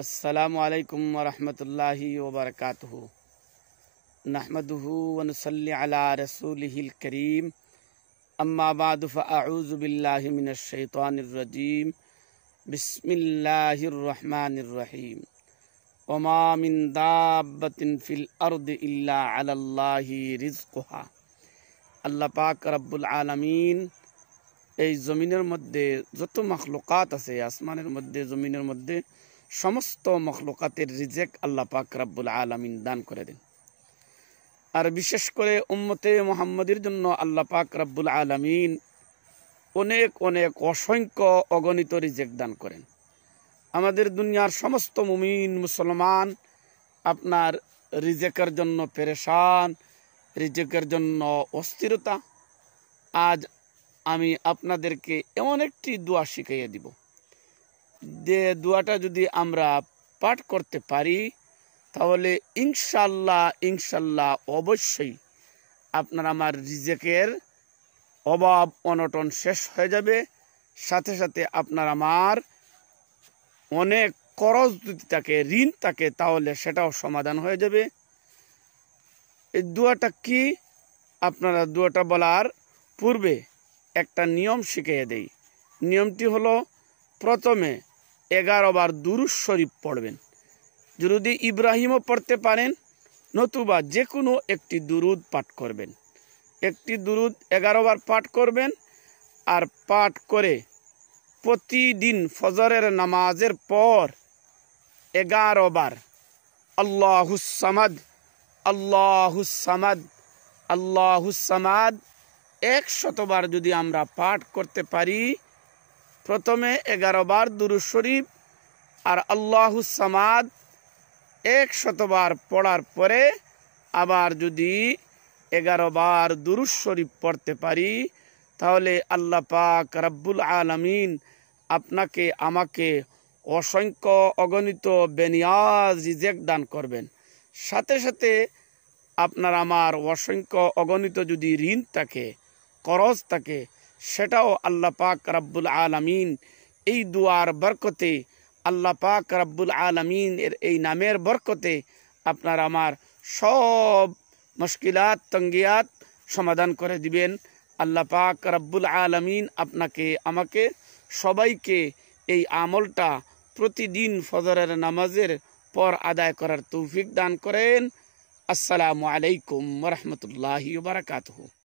अस्सलामु अलैकुम वरहमतुल्लाहि वबरकातुहू। नहमदुहू व नुसल्ली अला रसूलिहिल करीम। अम्मा बादु फ़अऊज़ु बिल्लाहि मिनश शैतानिर रजीम। बिस्मिल्लाहिर रहमानिर रहीम। वमा मिन दाब्बतिन फिल अर्दि इल्ला अलाल्लाहि रिज़्कुहा। আল্লাহ পাক রব্বুল আলামিন এই জমিনের মধ্যে যত মখলুকাত আছে, আসমানের মধ্যে জমিনের মধ্যে সমস্ত মখলুকাতের রিজেক আল্লাহ পাক রব্বুল আলামিন দান করে দেন। আর বিশেষ করে উম্মতে মুহাম্মাদির জন্য আল্লাহ পাক রব্বুল আলামিন অনেক অনেক অসংখ্য অগণিত রিজেক দান করেন। আমাদের দুনিয়ার সমস্ত মুমিন মুসলমান আপনার রিজেকের জন্য পেরেশান, রিজেকের জন্য অস্থিরতা। আজ আমি আপনাদেরকে এমন একটি দোয়া শিখিয়ে দিব, যে দোয়াটা যদি আমরা পাঠ করতে পারি তাহলে ইনশাল্লাহ অবশ্যই আপনার আমার রিজেকের অভাব অনটন শেষ হয়ে যাবে। সাথে সাথে আপনার আমার অনেক করজ যদি থাকে, ঋণ থাকে, তাহলে সেটাও সমাধান হয়ে যাবে। এই দোয়াটা কি, আপনারা দোয়াটা বলার পূর্বে একটা নিয়ম শিখিয়ে দেই। নিয়মটি হলো, প্রথমে 11 বার দুরূদ শরীফ পড়বেন। যদি ইব্রাহিমও পড়তে পারেন, নতুবা যে কোনো একটি দুরূদ পাঠ করবেন। একটি দুরূদ 11 বার পাঠ করবেন। আর পাঠ করে প্রতিদিন ফজরের নামাজের পর 11 বার আল্লাহুস সামাদ আল্লাহুস সামাদ আল্লাহুস সামাদ 100 বার যদি আমরা পাঠ করতে পারি, প্রথমে 11 বার দুরূদ শরীফ আর আল্লাহুস সামাদ 100 বার পড়ার পরে আবার যদি 11 বার দুরূদ শরীফ পড়তে পারি, তাহলে আল্লাহ পাক রব্বুল আলামিন আপনাকে আমাকে অসংখ্য অগণিত বেনিয়াজ রিজেক দান করবেন। সাথে সাথে আপনার আমার অসংখ্য অগণিত যদি ঋণ থাকে, করজ থাকে, সেটাও আল্লাহ পাক রব্বুল আলামিন এই দুয়ার বরকতে, আল্লাহ পাক রব্বুল আলামিন এর এই নামের বরকতে আপনার আমার সব মুশকিলাত তঙ্গিয়াত সমাধান করে দিবেন। আল্লাহ পাক রব্বুল আলামিন আপনাকে আমাকে সবাইকে এই আমলটা প্রতিদিন ফজরের নামাজের পর আদায় করার তৌফিক দান করেন। আসসালামু আলাইকুম ওয়া রাহমাতুল্লাহি ওয়া বারাকাতুহু।